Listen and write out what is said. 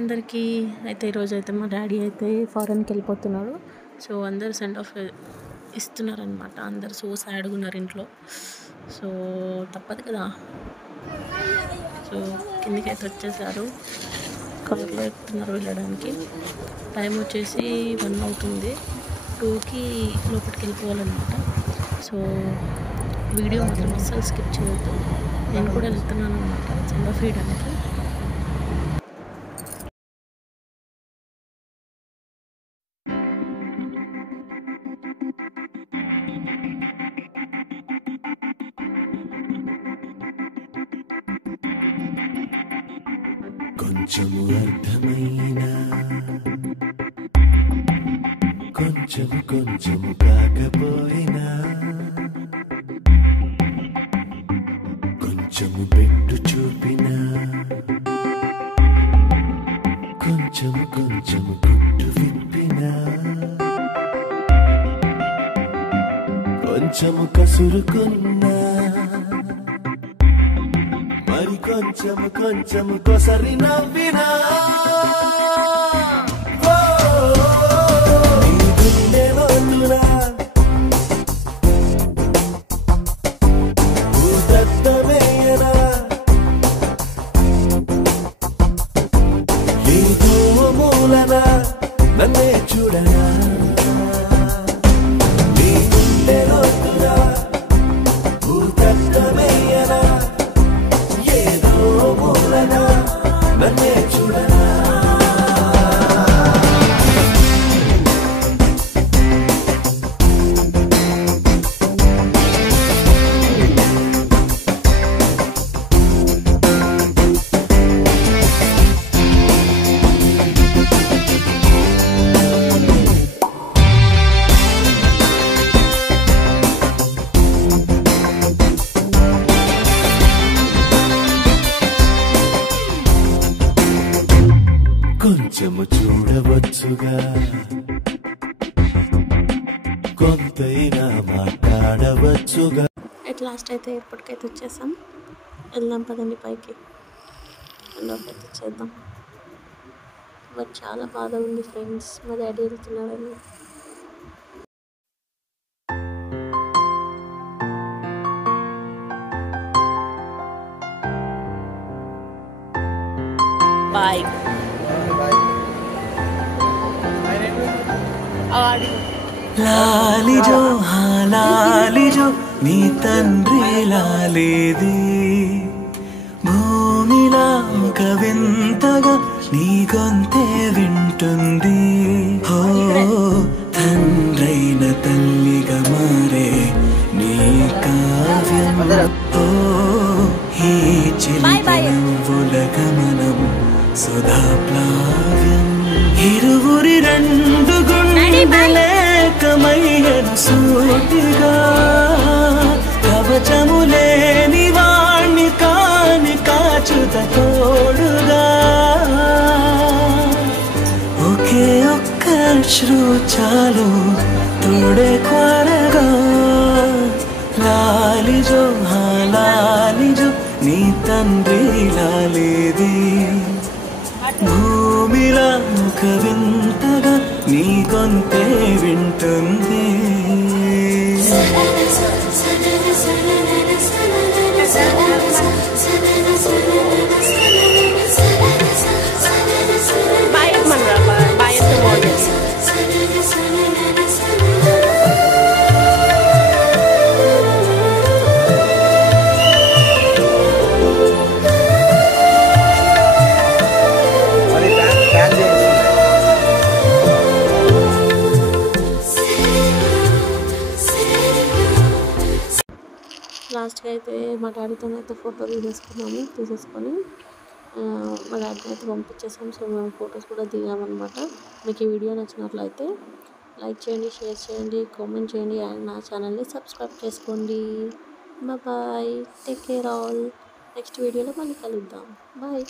అందరికీ. అయితే ఈరోజు అయితే మా డాడీ అయితే ఫారెన్కి వెళ్ళిపోతున్నారు. సో అందరు సెండ్ ఆఫ్ ఇస్తున్నారనమాట. అందరు సో సాడ్గా ఉన్నారు ఇంట్లో. సో తప్పదు కదా. సో కిందికి అయితే వచ్చేసారు. కార్లో ఎక్కుతున్నారు వెళ్ళడానికి. టైం వచ్చేసి 1 అవుతుంది. 2కి లోపలికి వెళ్ళిపోవాలన్నమాట. సో వీడియో మాత్రం అస్సలు స్కిప్ చేయొద్దు. నేను కూడా వెళ్తున్నాను అనమాట సెండ్ ఆఫ్ ఇవ్వడానికి. కొంచెము అర్థమైనా కొంచెము కాకపోయినా కొంచెము పెట్టు చూపినా కొంచెము గుట్టు విప్పినా కొంచెము కసురుకున్నా మరి కొంచెము కొసరి నవ్వినా నీ గుండె లోతునా భూతత్వమేయనా ఏదో మూలన నన్నే చూడనా నీ గుండె లోతునా భూతత్వమేయనా నన్నే చూడనా కొంచెము చూడవచ్చుగా కొంతైనా మాట్లాడవచ్చుగా. ఎట్ లాస్ట్ అయితే ఎయిర్పోర్ట్కి వచ్చేసాం. వెళ్దాం పదండి పైకి. అయితే చేద్దాం. బట్ చాలా బాధ ఉంది ఫ్రెండ్స్, మా డాడీ వెళ్తున్నాడని. బాయ్. లాలిజో లాలిజో నీ తండ్రి లాలేది భూమిలా ఒక వింతగా నీ గొంతే వింటుంది. హో తండ్రైన తల్లిగా మారే నీ కావ్యం. ఓ ఈ చిలువుల గమనం సుధా ప్లావ్యం. ఇరువురి రెండు గుండెలేకమయ్యను సూటిగా కవచము లేని వాణ్ణి కాని కాచుత తోడుగా ఒకే ఒక్క అశ్రు చాలు తోడే కొరగా. లాలిజో లాలిజో నీ తండ్రి లాలేది భూమిలా ఒక వింతగా నీ గొంతే వింటుంది. లాస్ట్గా అయితే మా డాడీతో అయితే ఫోటో తీసేసుకొని మా డాడీని అయితే పంపించేసాం. సో మేము ఫొటోస్ కూడా దిగామన్నమాట. మీకు ఈ వీడియో నచ్చినట్లయితే లైక్ చేయండి, షేర్ చేయండి, కామెంట్ చేయండి అండ్ నా ఛానల్ని సబ్స్క్రైబ్ చేసుకోండి. Bye, take care all. Next వీడియోలో మళ్ళీ కలుద్దాం. బాయ్.